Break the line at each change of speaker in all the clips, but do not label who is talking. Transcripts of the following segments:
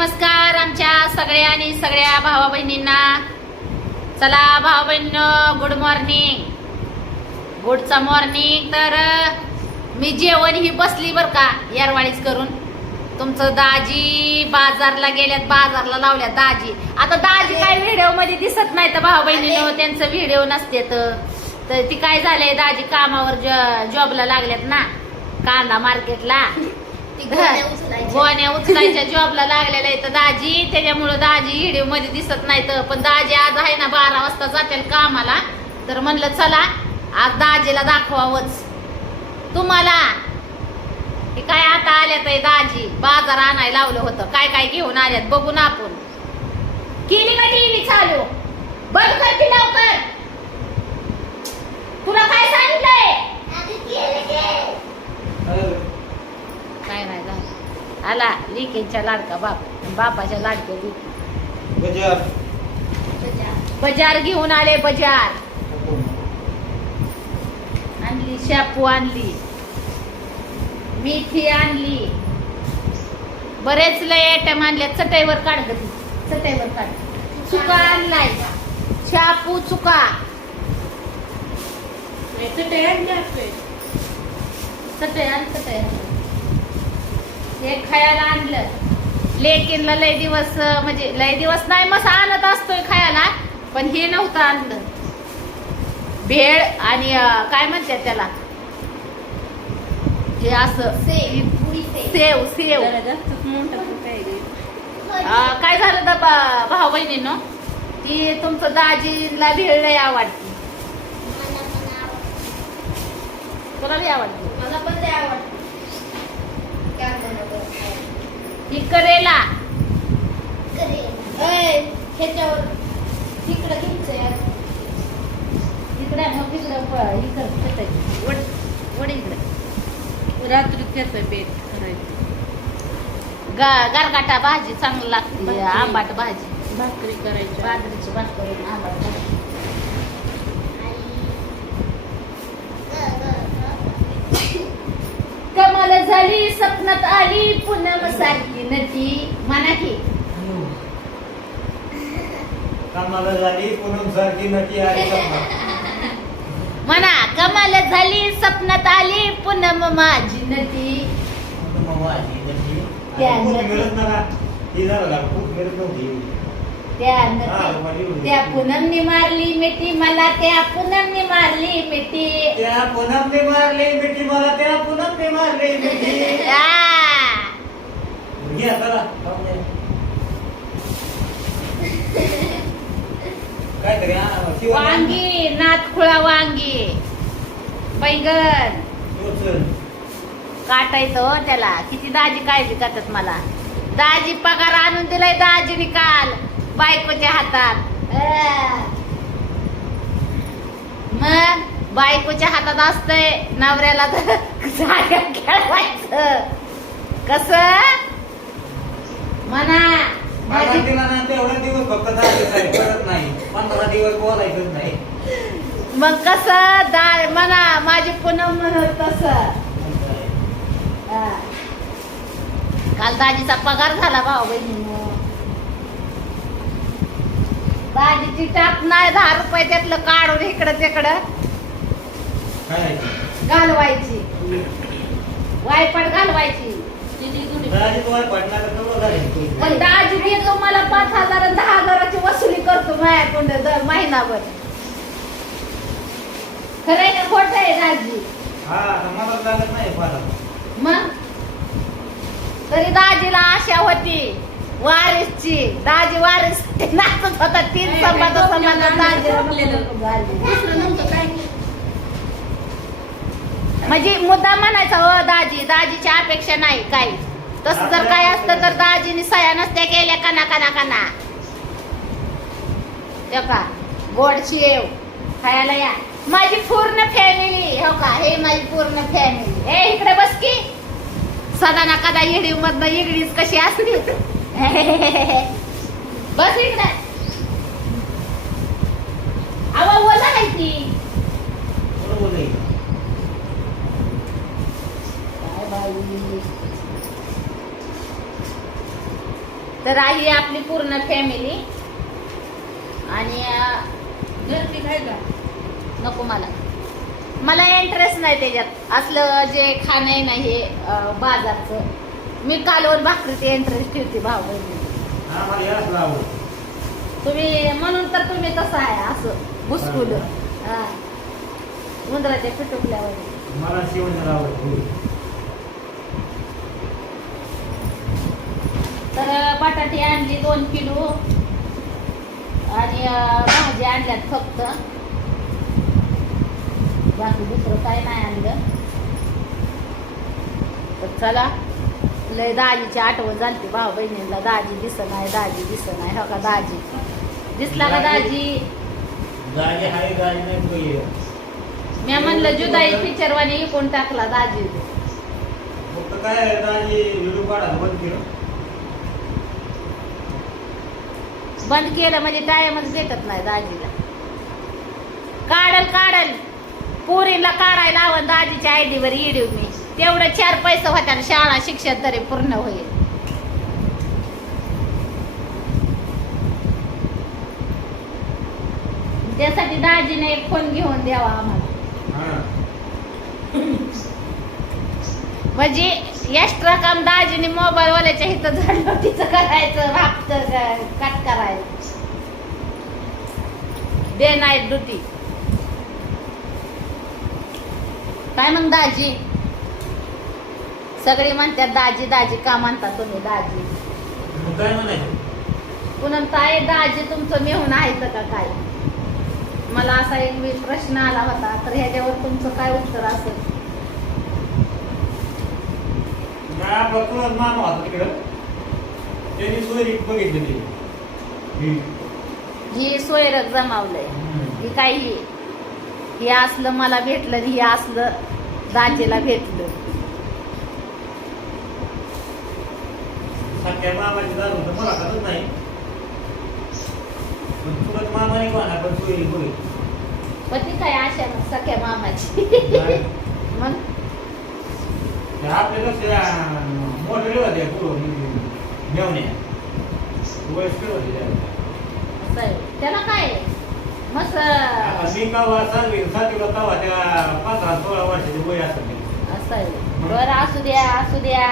नमस्कार आमच्या सगळ्या आणि सगळ्या भावा बहिणींना चला भावा बहिणींनो गुड मॉर्निंग गुडचा मॉर्निंग तर मी जेवण ही बसली बर का यारवाळीच करून. तुमचं दाजी बाजारला गेल्यात बाजारला लावल्यात दाजी. आता दाजी काय व्हिडिओमध्ये दिसत नाही तर भावा बहिणीनो त्यांचं व्हिडिओ नसते तर ती काय झालंय दाजी कामावर जॉबला लागल्यात ना कांदा मार्केटला
गोण्या उचलायच्या.
जॉबला लागलेल्या आहेत. दाजी त्याच्यामुळं दाजी व्हिडिओमध्ये दिसत नाही तर पण दाजी आज आहे ना बारा वाजता जातील कामाला. तर म्हणलं चला आज दाजीला दाखवावंच. तुम्हाला? हे काय आता आल्यात आहे दाजी? बाजार आणायला लावलं होतं. काय काय घेऊन आल्यात? बघून आपण. केली का टीव्ही चालू? बंद कर ती लवकर. तुला काय सांगितलंय?
आधी केलं की.
काय नाही झालं. आला लिकेच्या लाडका बाप बापाच्या लाडक्या लिकी.
गजर.
बजार. घेऊन आले बजार. आणली शापू आणली. मेथी आणली. बरेच लय आयटम आणले चटईवर काढ ग ती. चटईवर काढ. चुका आणलाय. शापू चुका. चटई आण चटई आण. हे खायला आणलं. लेकीनला लय दिवस म्हणजे लय दिवस नाही मस आणत असतोय खायला पण हे नव्हतं आणलं. भेळ आणि काय म्हणतात त्याला? हे असं.
सेव, सेव.
काय झालं तर भाऊ बहिणीनं? ती तुमचं दाजीला भेळ लय आवडते.
मला पण आवडतं.
तुला बी आवडते?
मला पण लय आवडतं. काय बनवलं?
ही करेला
ह्याच्यावर तिकडं घ्यायचंय.
इकडे मग तिकडे वड वड इकडे.
रात्री त्याचं बेत करायचं
गा- गारगाटा भाजी चांगली लागते. आंबाट भाजी.
भाकरी करायची.
बाजरीची भाकरी आंबाट भाजी. कमल झाली स्वप्नात आली पूनम सारखी की
कामाला झाली पूनम सारखी नटी आली.
म्हणा कमाल झाली स्वप्नात आली पूनम माझी नटी. त्या.
मिळत ना ती खूप मिळत नव्हती
पूनमनी मारली मिठी मला त्या पूनमनी मारली मिठी
त्या पूनमने मारली मिठी मला त्या पूनमने मारली मिठी. घ्या चला घ्या. काहीतरी आणा. शिवाय.
वांगी नातखुळा वांगी बैगन. काटायचं हो त्याला किती दाजी काळजी करतात मला दाजी पगार आणून दिलाय दाजीने काल बायकोच्या हातात अं. मग बायकोच्या हातात असतंय नवऱ्याला तर जागा खेळवायचं कस म्हणा.
ना तेवढा दिवस फक्त जायचं आहे, परत नाही. पंधरा दिवस बोलायचंच नाही.
मग कस? दा म्हणा माझी पूनम म्हणत तस. काल दाजीचा पगार झाला भाऊ बहिणी दाजीची टाप नाही दहा रुपये त्यातलं काढून इकडं तिकडं
काय?
घालवायची. वायपट घालवायची
राजी तुम्हाला पडणार तर नको झाले
पण दाजी देतो मला पाच हजार आणि दहा हजाराची वसुली करतो माझ्याकडून दर महिनाभर. खरंय का खोट आहे दाजी.
हा
मग? तरी दाजीला आशा होती वारीसची. दाजी वारीस नाचत होता तीन
नाही.
म्हणजे मुद्दा म्हणायचा हो दाजी. दाजीची अपेक्षा नाही काही तसं जर काय असतं तर दाजीने सया नसत्या केल्या कना कना कना ते का गोड शेव खायला या. माझी पूर्ण फॅमिली हो का? हे माझी पूर्ण फॅमिली ए इकडे बस की. सदा ना कदा इडी मधनं इगडीच कशी असली? बस इकडे. आवा ओला आहे ती. काय बाई? तर आहे आपली पूर्ण फॅमिली आणि अं,
घरची काय का
नको मला. मला इंटरेस्ट नाही त्याच्यात. असलं जे खाणं आहे ना हे बाजारचं. मी कालवण भाकरीत इंटरेस्ट ठेवते भाऊ बहिणी तुम्ही म्हणून तर तुम्ही तसं आहे असं घुसकुल हा. उंदराच्या पिटुकल्यावर
मला शिवण
तर बटाटे आणली दोन किलो. आणि भाजी आणल्यात फक्त. बाकी दुसरं काय नाही आणलं. तर चला लय दाजीची आठवण झाली भाऊ बहिणीला दाजी दिसत नाही दाजी दिसत नाही. हो का दाजी? दिसला का दाजी? मी म्हणलं जुदाई पिक्चर वाणी इकून टाकला दाजी
फक्त काय दाजी व्हिडिओ बंद केलं.
बंद केलं म्हणजे टाइमच भेटत नाही दाजीला. काढल काढल. पोरीला काढायला लावून दाजीच्या आयडीवर येडीव मी. तेवढं चार पैसे होत्या शाळा शिक्षण तरी पूर्ण होईल. त्यासाठी दाजीने एक फोन घेऊन द्यावा आम्हाला. म्हणजे एक्स्ट्रा काम दाजीने मोबाईल वाल्याच्या इथं झडलोटीचं करायचं भागचं कट करायचं. Day night duty. काय मग दाजी? सगळे म्हणतात दाजी दाजी का म्हणता तुम्ही दाजी?
काय म्हणायचं?
पुन्हा काय दाजी तुमचं मेहून आहे का काय? मला असा एक प्रश्न आला होता तर ह्याच्यावर तुमचं काय उत्तर असेल?
मामा होता तिकडं. त्यांनी सोयरी बघितली ती
ही. सोयरक जमावलंय. ही काही हे? असलं मला भेटलं आणि हे असलं दाजीला भेटलं.
सख्या मामाची दारू तर नाही. पण तुळस मामाने कोणा पण बघितली.
पण ती काय आशा सख्या मामाची. मग
ते आपल्यापेक्षा मोठे होते पुढं मेवण्या वयस्कर होते त्या.
असं आहे. त्याला काय? मस्त
मी त्या पंधरा सोळा वर्षाचे वय
असं. बरं असू द्या असू द्या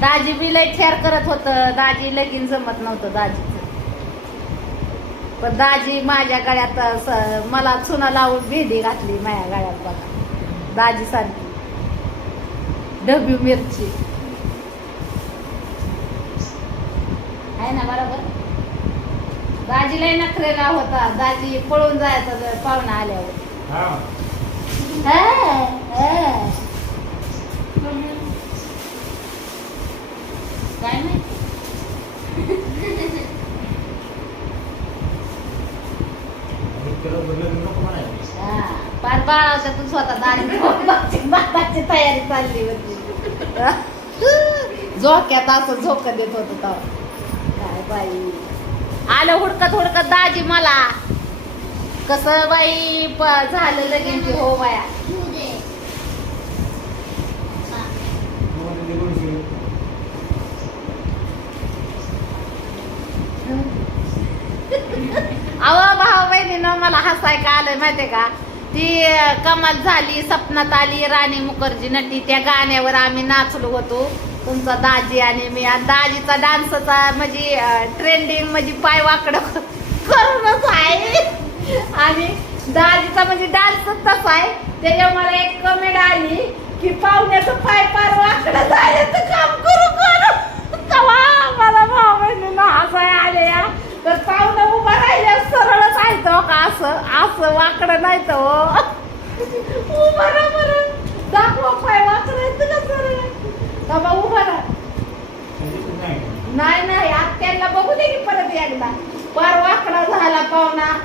दाजी बी लय खेर करत होत दाजी लगीन जमत नव्हतं दाजीच पण दाजी माझ्या गळ्यात मला चुना लावून भेंडी घातली माझ्या गळ्यात बघा दाजी सारखी ढबी मिरची. आहे ना बरोबर? दाजी लय नखरेला होता. दाजी पळून जायचा जर पाहुणा आल्यावर.
हा.
हा, हा. काय माहिती? पार बाळाच्या तू स्वतः दारी बाळाची तयारी चालली होती झोक्यात असं झोक देत होत तेव्हा. काय बाई आलं हुडकत हुडकत दाजी मला कस बाई झालं लगीन की हो बाया.
हा.
ते
अव भाऊ बहिणीनं मला हसायला आलं माहितीये का ती कमाल झाली सपनात आली राणी मुखर्जी नटी. त्या गाण्यावर आम्ही नाचलो होतो. तुमचा दाजी आणि मी. आणि दाजीचा डान्सचा म्हणजे ट्रेंडिंग म्हणजे पाय वाकड करूनच आहे. आणि दाजीचा म्हणजे डान्सच तसा आहे. त्याच्या मला एक कमेंट आली की पाहुण्याचं पाय पार वाकडं झाले काम करू करू. तेव्हा मला भाऊ बहिणीनं हसाय आले या तर पाहुणं उभं राहिल्या सरळच आहे तो हो का असं? असं वाकडं नाही तर हो. उभा राहा बरं. दाखवा पाय वाकडं आहे सरळ? बाबा उभं राहा.
नाही
नाही नाही आत्यांना बघू दे की परत एकदा. पार वाकडा झाला पाहुणा.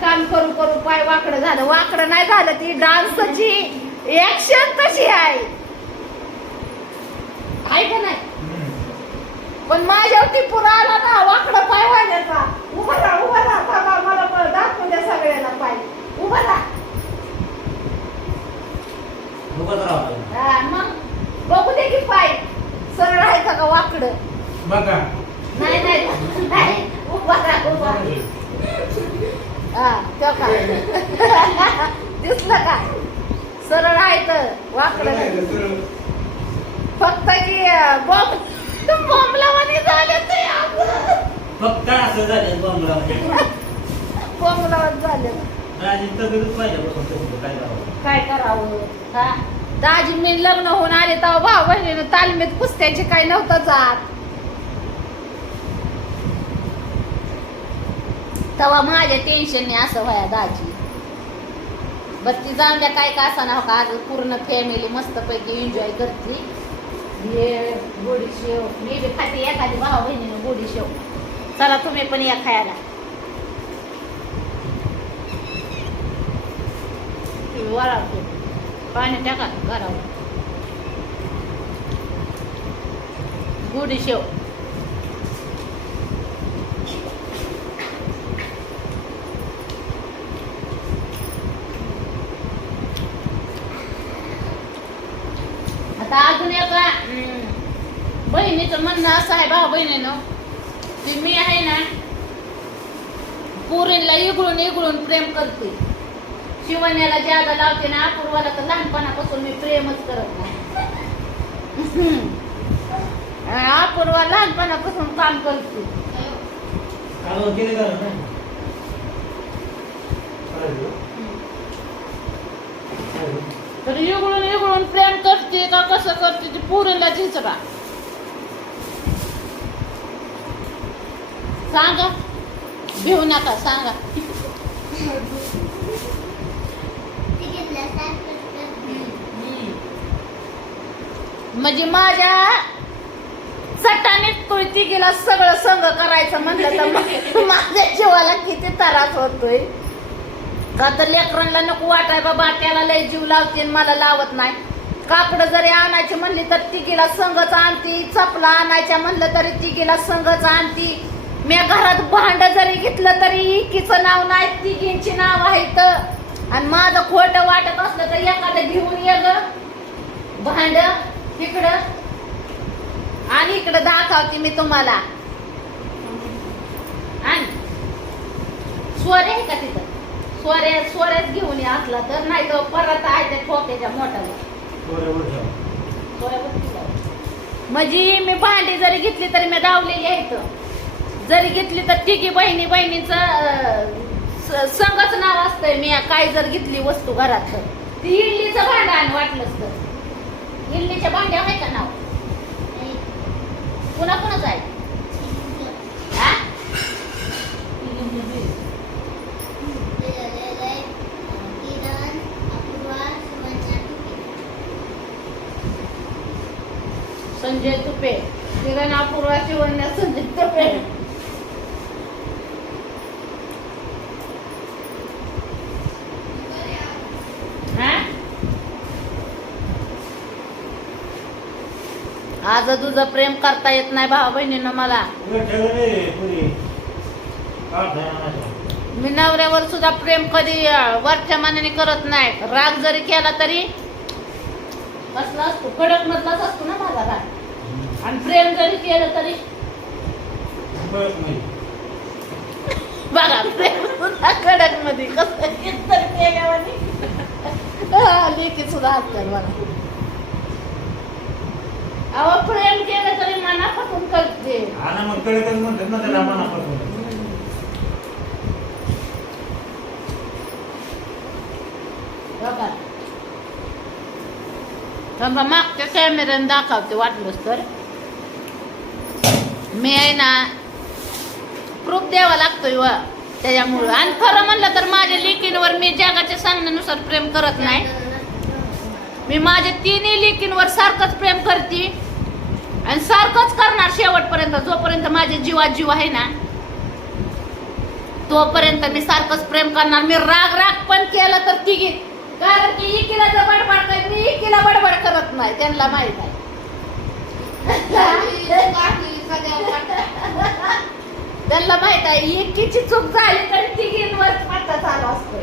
काम करू करू पाय वाकडं झालं. वाकडं नाही झालं ती डान्सची. ऍक्शन तशी आहे का नाही
हम्म.
पण माझ्यावरती पुरा आला ना वाकडं पाय व्हायचा उभा राहा उभा राहा. बाबा मला पण दाखवू द्या सगळ्यांना पाय. उभा राहा. हा, मग बघू दे की पाय. सरळ आहे का वाकडं?
बघा.
नाही नाही नाही. उभा राहा उभा. हा तो का? दिसलं का? सरळ आहे तर वाकडं. फक्त की बॉम्ब
फक्त असं झालं काय करावं.
काय हा? दाजी मी लग्न होऊन आले तेव्हा भाऊ बहिणीनं तालमीत कुस्त्याचे काही नव्हतं जात. तेव्हा माझ्या टेन्शनने असं व्हाया दाजी. बत्ती जाऊन काय का असा ना हो का आज पूर्ण फॅमिली मस्तपैकी एन्जॉय करते. हे गोडी शेव. मी बी खाते एखादी भाऊ बहिणीनं गोडी शेव. चला तुम्ही पण या खायला. वळावतो पाणी टाका घरावर. गोडी शेव आता अजून एका हम्म, बहिणीचं म्हणणं असं आहे भाऊ बहिणीनं. की मी आहे ना पोरींला इगळून इगळून प्रेम करते. शिवण्याला ज्यादा लावते ना अपूर्वाला तर लहानपणापासून मी प्रेमच करत नाही. अपूर्वा लहानपणापासून काम करते. तर इगळून इगळून प्रेम करते का कसं करते ती पोरींला झिचरा सांगा घेऊ नका सांगा म्हणजे माझ्या सटानेच कुळती गेला सगळं संग करायचं म्हणलं तर मग माझ्या जीवाला किती त्रास होतोय. का तर लेकरांना नको वाटाय बाबा त्याला लय जीव लावते आणि मला लावत नाही. कापड जरी आणायची म्हणली तर तिघीला संघच आणती. चपला आणायच्या म्हणलं तरी तिघीला संघच आणती. मी घरात भांड जरी घेतलं तरी इकीचं नाव नाही तिघींची नाव आहेत. आणि माझं खोटं वाटत असलं तर एखादं घेऊन ये ग. भांड तिकडं आणि इकडं दाखवते मी तुम्हाला. आणि स्वरे आहे का तिथं? स्वरे स्वरेच घेऊन ये असला तर नाही तर परत आहे त्या ठोक्याच्या मोठ्याला लाव. म्हणजे मी भांडी जरी घेतली तरी मी लावलेली आहे. जरी घेतली तर तिघी बहिणी बहिणीचं संघच नाव असतंय. मी काय जर घेतली वस्तू घरात तर. ती इडलीचं भांडं आणि वाटलंच तर. इडलीच्या भांड्या आहे का नाव? कुणा कुणाच आहे? संजय तुपे. किरण अपूर्वा शिवण्या संजय तुपे हा? आज तुझं प्रेम करता येत नाही भावा बहिणीनं मला. मी नवऱ्यावर सुद्धा प्रेम कधी वरच्या मानाने करत नाही. राग जरी केला तरी. कसला असतो? कडक मधलाच असतो ना माझा राग. आणि प्रेम जरी केलं तरी. बघा प्रेम सुद्धा कडकमध्ये. कसं इतर केल्यावानी हा, लेकी सुद्धा असतात मला अहो प्रेम केलं तरी मनापासून करते.
हा ना मग कळतच म्हणतात ना त्याला मनापासून.
बघा. थांबा मागच्या कॅमेऱ्याने दाखवते वाटलंच तर. मी आहे ना प्रूफ द्यावा लागतोय व त्याच्यामुळं. आणि खरं म्हणलं तर माझ्या लेकींवर मी जगाच्या सांगण्यानुसार प्रेम करत नाही. मी माझ्या तिन्ही लेकींवर सारखंच प्रेम करते. आणि सारखंच करणार शेवटपर्यंत जोपर्यंत माझे जीवा जीव आहे ना तोपर्यंत मी सारखंच प्रेम करणार. मी राग राग पण केलं तर तिघी कारण की इकीला जर बडबड नाही मी इकीला बडबड करत नाही त्यांना माहीत आहे. त्यांना माहीत आहे इकीची चूक झाली तरी तिघींवर पट्टा चालू असतोय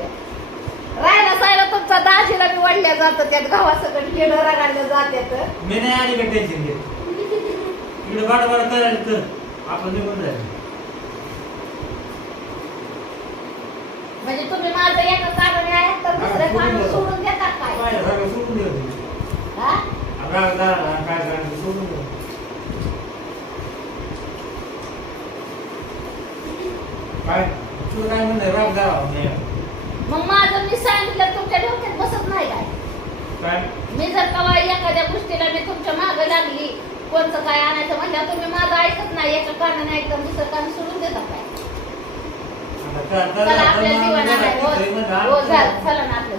राहायला सायला तुमचा दाजीला मी वाढल्या जातं त्यात गावासकट केलं रगाडलं जात्यात
मी नाही आली का टेन्शन घेत? इकडे बाड बाड करायला तर आपण निघून जायचं.
म्हणजे तुम्ही माझं एका कारण आहे तर दुसरं कारण सोडून देतात काय?
सोडून
हा?
राग काय सोडून राग नाही
मग माझं मी सांगितलं तुमच्या डोक्यात बसत नाही काय?
काय?
मी जर कवा एखाद्या गोष्टीला मी तुमच्या मागं लागली कोणचं काय आणायचं म्हणलं तुम्ही माझं ऐकत नाही एका कानाने ऐकतं दुसरं कान सोडून देतात काय? चला आपल्या
त्या- त्या-
हो चला ना आपलं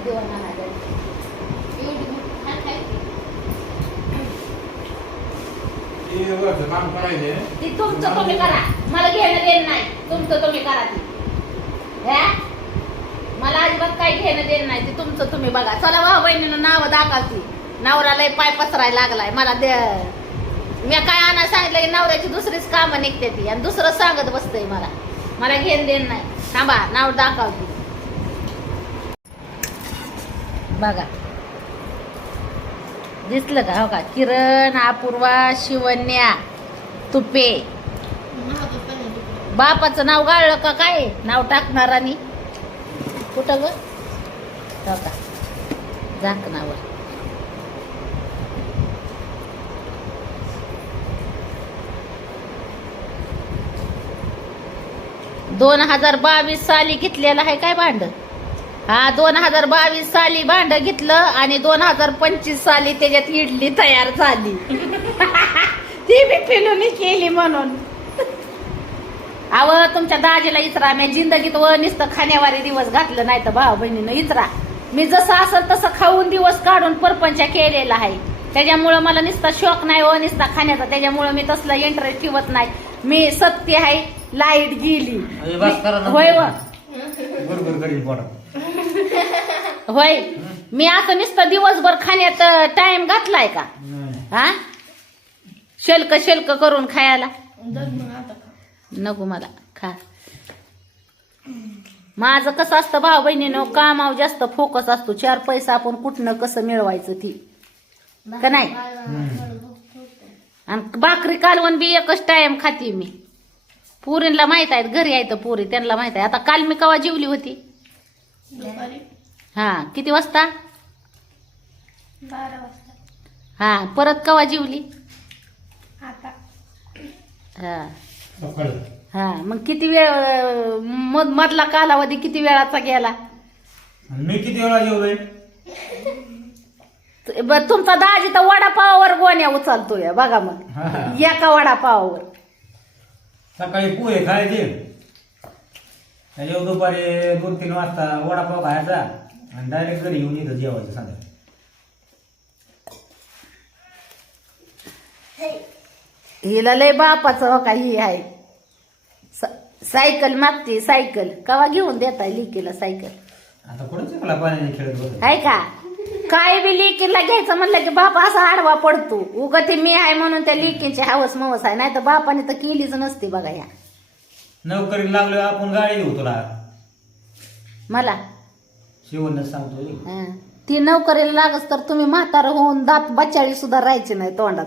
काम करायचे
ती तुमचं तुम्ही करा. मला घेणं देणं नाही. तुमचं तुम्ही करा ती. ह्या? मला अजिबात काही घेणं देणं नाही. ते तुमचं तुम्ही बघा. चला भाऊ बहिणीनं नाव दाखवती नवऱ्याला पाय पसरायला लागलाय. मला दे मी काय आणा सांगितलं की नवऱ्याची दुसरीच कामं निघते ती आणि दुसरं सांगत बसतंय मला. मला घेणं देणं नाही. थांबा नाव दाखवते. बघा. दिसलं का? हो का? किरण अपूर्वा शिवन्या तुपे. बापाचं नाव गाळलं का काय? नाव टाकणार आणि? कुठं ग? हो का. झाकणावर दोन हजार बावीस साली घेतलेलं आहे काय भांड? हा दोन हजार बावीस साली भांड घेतलं आणि दोन हजार पंचवीस साली त्याच्यात इडली तयार झाली. ती बी पिलुनी केली म्हणून. अव तुमच्या दाजीला इचरा. मी जिंदगीत व नुसतं खाण्यावारी दिवस घातलं नाही तर भाऊ बहिणीनं इचरा. मी जसं असेल तसं खाऊन दिवस काढून परपंच केलेला आहे. त्याच्यामुळं मला नुसता शौक नाही व नुसता खाण्याचा. त्याच्यामुळं मी तसला इंटरेस्ट ठेवत नाही. मी सत्य आहे. लाइट गेली.
अरे बस करा ना.
होय व.
बरोबर करील पोटात
होय. मी असं नुसतं दिवसभर खाण्यात टाइम घातलाय का?
नाही.
हा? शेल्क शेल्क करून खायला. नको मला खा. माझं कसं असतं भाऊ बहिणीनं कामावर जास्त फोकस असतो. चार पैसा आपण कुठनं कसं मिळवायचं ती? का नाही? आणि भाकरी कालवण बी एकच टाइम खाते मी. पुरीला माहीत आहेत घरी आहेत पुरी त्यांना माहीत आहे. आता काल मी कवा जेवली होती?
दुपारी.
हा किती वाजता?
बारा वाजता.
हा परत कवा जेवली?
आता.
हा. हा मग किती वेळ मध- मधला कालावधी किती वेळाचा गेला?
आणि मी किती वेळा जेवलोय?
ब- तुमचा दाजी तर वडापावावर गोण्या उचलतोय बघा मग. एका वडापावावर.
सकाळी पोहे खायचे. त्याच्यावर दुपारी दोन तीन वाजता वडापाव खायचा आणि डायरेक्ट घरी येऊन इथं जेवायचं संध्याकाळी.
हिला लय बापाचं हो का ही आहे. स- सायकल मागते सायकल. कवा घेऊन देताय लिकीला सायकल?
आता कुठं चिखला पाण्याने खेळत बसत?
आहे का? काय बी लिकीला घ्यायचं म्हणलं की बाप असा आडवा पडतो. उग ते मी आहे म्हणून त्या लिकीची हवस मवस आहे. नाही तर बापाने तर केलीच नसते बघा ह्या
नोकरी लागलो आपण गाडी घेऊ तुला.
मला?
शिवणच सांगतो
हं. ती नोकरीला लागस तर तुम्ही म्हातार होऊन दात बचाळी सुद्धा राहायची नाही तोंडात.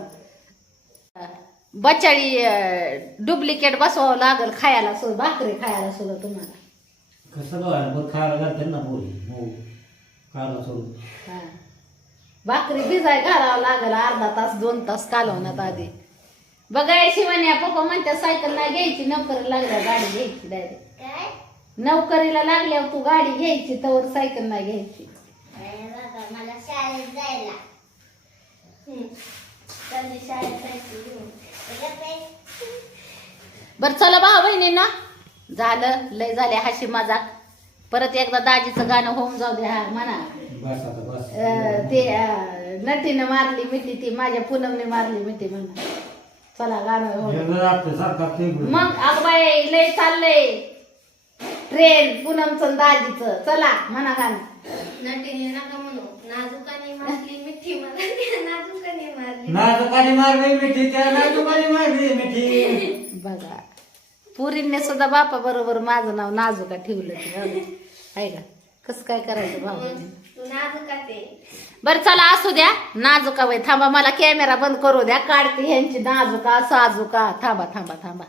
बचाळी डुप्लिकेट बसवावं लागल खायला सुद्धा भाकरी खायला सुद्धा तुम्हाला.
कसं बघा बघ खायला घालते ना पोरी हो सोडून
हा. भाकरी भिजाय घालावं लागल अर्धा तास दोन तास कालवण्यात आधी बघाय शिवानी पप्पा म्हणतात सायकल नाही घ्यायची नोकरी लागल्यावर गाडी घ्यायची डायरेक्ट
काय
नोकरीला लागल्यावर तू गाडी घ्यायची तर सायकल नाही घ्यायची
अरे बाबा मला शाळेत जायला हम्म. चालली शाळेत जायची घेऊन. तुला काय?
बर चला भाऊ बहिणींना झालं लय झाले हाशी मजाक परत एकदा दाजीचं गाणं होऊन जाऊ द्या म्हणा.
बस आता बस.
अं, ते अं, नटीनं मारली मिठी ती माझ्या पूनमने मारली मिठी म्हणा. चला गाणं होऊन
हे जर आपलं सारखं ते इकडं.
मग अगबाई लय चाललंय. ट्रेन पूनमचं दाजीचं. चला म्हणा गाणं.
नटीने नका म्हणू. नाजुकाने मारली मिठी मला नाजुकाने मारली
नाजुकाने मारली मिठी त्या नाजुकाने मारली मिठी.
बघा. पुरीने सुद्धा बापा बरोबर माझं नाव नाजुका ठेवलं आहे का? कसं काय करायचं भाऊ?
तू नाजुका ते.
बरं चला असू द्या. नाजुका बाई थांबा मला कॅमेरा बंद करू द्या. काढते ह्यांची नाजुका साजुका. थांबा थांबा थांबा.